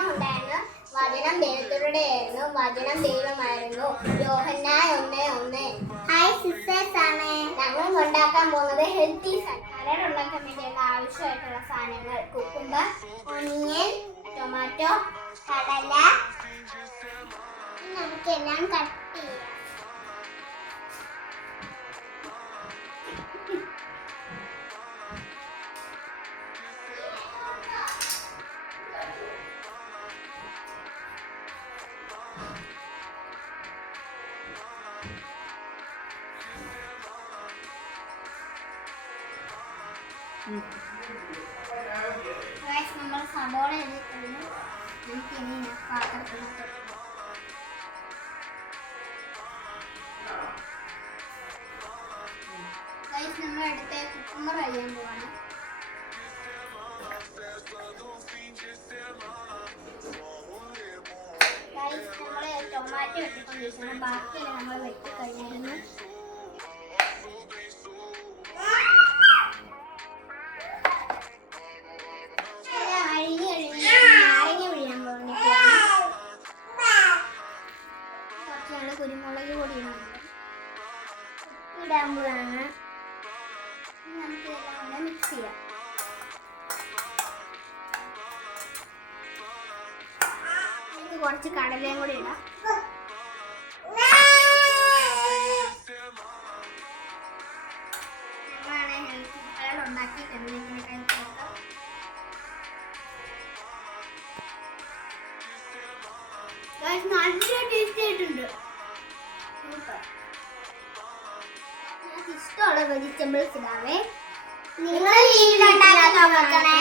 വചനം ഉണ്ടായിരുന്നു. വചനം ദൈവത്തിലൂടെയായിരുന്നു. വചനം ദൈവമായിരുന്നു. യോഹന്നാൻ 1:1. ഹായ് സിസ്റ്റേഴ്സ് ആണ്. ഞങ്ങൾ ഉണ്ടാക്കാൻ പോകുന്നത് ഹെൽത്തി സലാഡ് ഉണ്ടാക്കാൻ വേണ്ടിയുള്ള ആവശ്യമായിട്ടുള്ള സാധനങ്ങൾ: കുക്കുംബർ, ഓണിയൻ, ടൊമാറ്റോ, കടല. നമുക്കെല്ലാം കട്ട് ചെയ്യാം. നമ്മൾ സബോള എടുക്കുന്നു. നമുക്കിനി പാത്രത്തിനകത്ത് നമ്മൾ എടുത്ത കുക്കുംബർ അരിയാൻ പോവാണ്. നമ്മൾ ടൊമാറ്റോ വെട്ടിക്കൊണ്ടിരിക്കുന്നു. ബാക്കിയെല്ലാം നമ്മൾ വെട്ടിക്കഴിഞ്ഞിരുന്നു. കുരുമുളക് പൊടി ഇടാൻ പോവാണ്. നമുക്ക് ഇതെല്ലാം കൂടെ മിക്സ് ചെയ്യാം. ഇതിലേക്ക് കുറച്ച് കടലയും കൂടി ഇടാം. ഞങ്ങളാണ് ഹെൽത്തി സലാഡ് ഉണ്ടാക്കിയിട്ടുണ്ട്. ഇങ്ങനെ കഴിച്ചേക്കാം. നല്ല ടേസ്റ്റ് ആയിട്ടുണ്ട്. ഇഷ്ടമുള്ള വെജിറ്റബിൾസ് ഇടാവേ. നിങ്ങൾ വീട്ടിലുണ്ടാക്കാൻ നോക്കണേ.